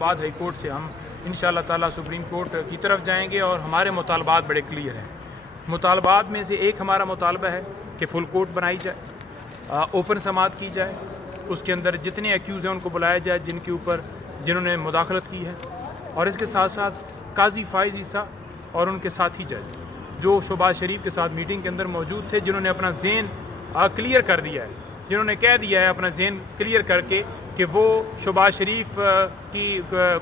بعد high court سے ہم انشاءاللہ تعالی سپریم کورٹ کی طرف جائیں گے اور ہمارے مطالبات بڑے کلیئر ہیں۔ مطالبات میں سے ایک ہمارا مطالبہ ہے کہ فل کورٹ بنائی جائے، اوپن سماعت کی جائے، اس کے اندر جتنے ایکیوز ہیں ان کو بلایا جائے جنہوں نے مداخلت کی ہے، اور اس کے ساتھ ساتھ قاضی فائز عیسیٰ اور ان کے ساتھی جج جو شہباز شریف کے ساتھ میٹنگ کے اندر موجود تھے، جنہوں نے اپنا ذہن کلیئر کر دیا ہے، جنہوں نے کہہ دیا ہے اپنا ذہن کلیئر کر کے کہ وہ شہباز شریف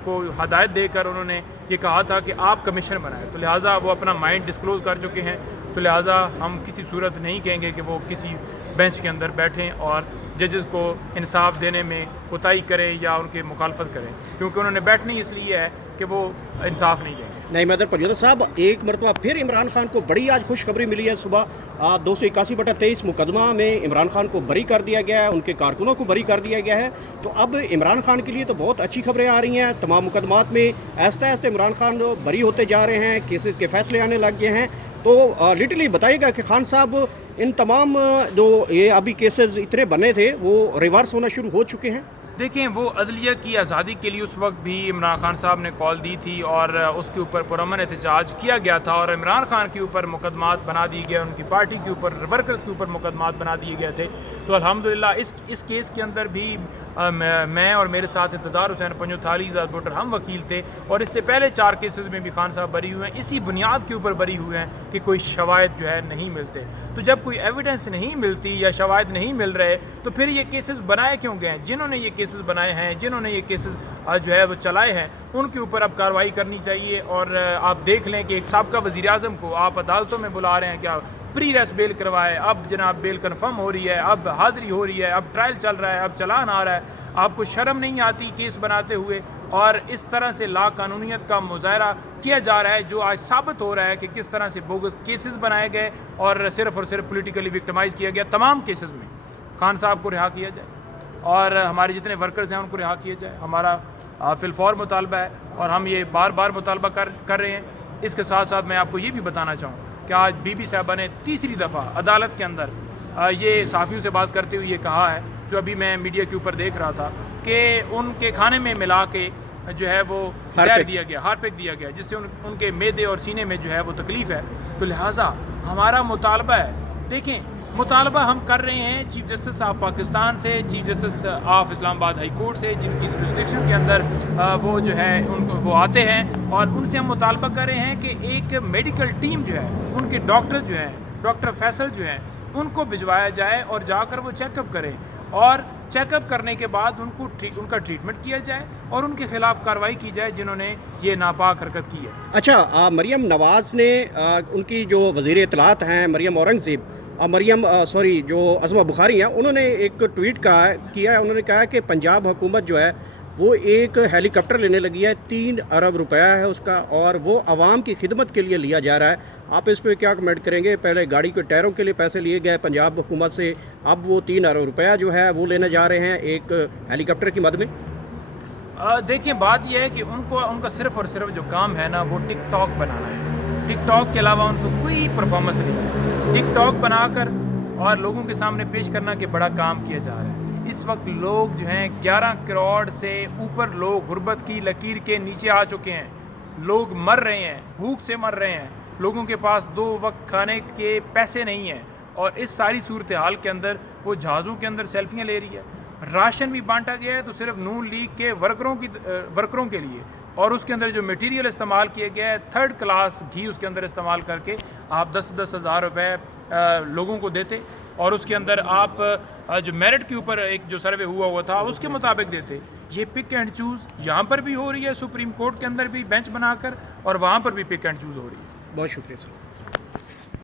کو ہدایت دے کر انہوں نے یہ کہا تھا کہ آپ کمیشن بنائیں، تو لہٰذا وہ اپنا مائنڈ ڈسکلوز کر چکے ہیں، تو لہٰذا ہم کسی صورت نہیں کہیں گے کہ وہ کسی بینچ کے اندر بیٹھیں اور ججز کو انصاف دینے میں کوتاہی کریں یا ان کی مخالفت کریں، کیونکہ انہوں نے بیٹھنا ہی اس لیے ہے کہ وہ انصاف نہیں دیں گے۔ نہیں مدر پرجوتر صاحب، ایک مرتبہ پھر عمران خان کو بڑی آج خوشخبری ملی ہے۔ صبح 281/23 مقدمہ میں عمران خان کو بری کر دیا گیا ہے، ان کے کارکنوں کو بری کر دیا گیا ہے، تو اب عمران خان کے لیے تو بہت اچھی خبریں آ رہی ہیں۔ تمام مقدمات میں آہستہ آہستہ عمران خان بری ہوتے جا رہے ہیں، کیسز کے فیصلے آنے لگ گئے ہیں، تو لٹرلی بتائیے گا کہ خان صاحب ان تمام جو یہ ابھی کیسز اتنے بنے تھے وہ ریورس ہونا شروع ہو چکے ہیں؟ دیکھیں، وہ عدلیہ کی آزادی کے لیے اس وقت بھی عمران خان صاحب نے کال دی تھی اور اس کے اوپر پرامن احتجاج کیا گیا تھا، اور عمران خان کے اوپر مقدمات بنا دیے گئے، ان کی پارٹی کے اوپر ورکرز کے اوپر مقدمات بنا دیے گئے تھے، تو الحمدللہ اس کیس کے اندر بھی میں اور میرے ساتھ انتظار حسین پنجو تھالی بوٹر ہم وکیل تھے، اور اس سے پہلے 4 کیسز میں بھی خان صاحب بری ہوئے ہیں، اسی بنیاد کے اوپر بری ہوئے ہیں کہ کوئی شواہد جو ہے نہیں ملتے، تو جب کوئی ایویڈنس نہیں ملتی یا شواہد نہیں مل رہے تو پھر یہ کیسز بنائے کیوں گئے؟ جنہوں نے یہ کیسز بنائے ہیں، جنہوں نے یہ کیسز جو ہے وہ چلائے ہیں، ان کے اوپر اب کارروائی کرنی چاہیے، اور آپ دیکھ لیں کہ ایک سابقہ وزیر اعظم کو آپ عدالتوں میں بلا رہے ہیں، کیا پری ریس بیل کروائے، اب جناب بیل کنفرم ہو رہی ہے، اب حاضری ہو رہی ہے، اب ٹرائل چل رہا ہے، اب چلان آ رہا ہے، آپ کو شرم نہیں آتی کیس بناتے ہوئے؟ اور اس طرح سے لا قانونیت کا مظاہرہ کیا جا رہا ہے، جو آج ثابت ہو رہا ہے کہ کس طرح سے بوگس کیسز بنائے گئے اور صرف پولیٹیکلی وکٹمائز کیا گیا۔ تمام کیسز میں خان صاحب کو رہا کیا جائے اور ہمارے جتنے ورکرز ہیں ان کو رہا کیا جائے، ہمارا فی الفور مطالبہ ہے، اور ہم یہ بار بار مطالبہ کر رہے ہیں۔ اس کے ساتھ ساتھ میں آپ کو یہ بھی بتانا چاہوں کہ آج بی بی صاحبہ نے تیسری دفعہ عدالت کے اندر یہ صحافیوں سے بات کرتے ہوئے یہ کہا ہے، جو ابھی میں میڈیا کے اوپر دیکھ رہا تھا، کہ ان کے کھانے میں ملا کے جو ہے وہ زہر دیا گیا، ہارپک دیا گیا، جس سے ان کے معدے اور سینے میں جو ہے وہ تکلیف ہے، تو لہٰذا ہمارا مطالبہ ہے، دیکھیں مطالبہ ہم کر رہے ہیں چیف جسٹس آف پاکستان سے، چیف جسٹس آف اسلام آباد ہائی کورٹ سے، جن کی جورسڈکشن کے اندر وہ جو ہے وہ آتے ہیں، اور ان سے ہم مطالبہ کر رہے ہیں کہ ایک میڈیکل ٹیم جو ہے، ان کے ڈاکٹر جو ہیں، ڈاکٹر فیصل جو ہیں، ان کو بھجوایا جائے اور جا کر وہ چیک اپ کریں، اور چیک اپ کرنے کے بعد ان کا ٹریٹمنٹ کیا جائے اور ان کے خلاف کارروائی کی جائے جنہوں نے یہ ناپاک حرکت کی ہے۔ اچھا، مریم نواز نے ان کی جو وزیر اطلاعات ہیں مریم اورنگزیب، جو عظمہ بخاری ہیں، انہوں نے ایک ٹویٹ کیا ہے، انہوں نے کہا کہ پنجاب حکومت جو ہے وہ ایک ہیلی کاپٹر لینے لگی ہے، 3 ارب روپیہ ہے اس کا، اور وہ عوام کی خدمت کے لیے لیا جا رہا ہے۔ آپ اس پہ کیا کمنٹ کریں گے؟ پہلے گاڑی کے ٹائروں کے لیے پیسے لیے گئے پنجاب حکومت سے، اب وہ 3 ارب روپیہ جو ہے وہ لینے جا رہے ہیں ایک ہیلی کاپٹر کی مد میں۔ دیکھیں، بات یہ ہے کہ ان کا صرف اور صرف جو کام ہے نا وہ ٹک ٹاک بنانا ہے، ٹک ٹاک کے علاوہ ان کو کوئی پرفارمنس نہیں ہے، ٹک ٹاک بنا کر اور لوگوں کے سامنے پیش کرنا کہ بڑا کام کیا جا رہا ہے۔ اس وقت لوگ جو ہیں 11 کروڑ سے اوپر لوگ غربت کی لکیر کے نیچے آ چکے ہیں، لوگ مر رہے ہیں، بھوک سے مر رہے ہیں، لوگوں کے پاس 2 وقت کھانے کے پیسے نہیں ہیں، اور اس ساری صورتحال کے اندر وہ جہازوں کے اندر سیلفیاں لے رہی ہے۔ راشن بھی بانٹا گیا ہے تو صرف نون لیگ کے ورکروں کے لیے، اور اس کے اندر جو میٹیریل استعمال کیا گیا ہے 3rd کلاس گھی اس کے اندر استعمال کر کے آپ 10 ہزار روپے لوگوں کو دیتے، اور اس کے اندر آپ جو میرٹ کے اوپر ایک جو سروے ہوا تھا اس کے مطابق دیتے۔ یہ پک اینڈ چوز یہاں پر بھی ہو رہی ہے، سپریم کورٹ کے اندر بھی بینچ بنا کر، اور وہاں پر بھی پک اینڈ چوز ہو رہی ہے۔ بہت شکریہ سر۔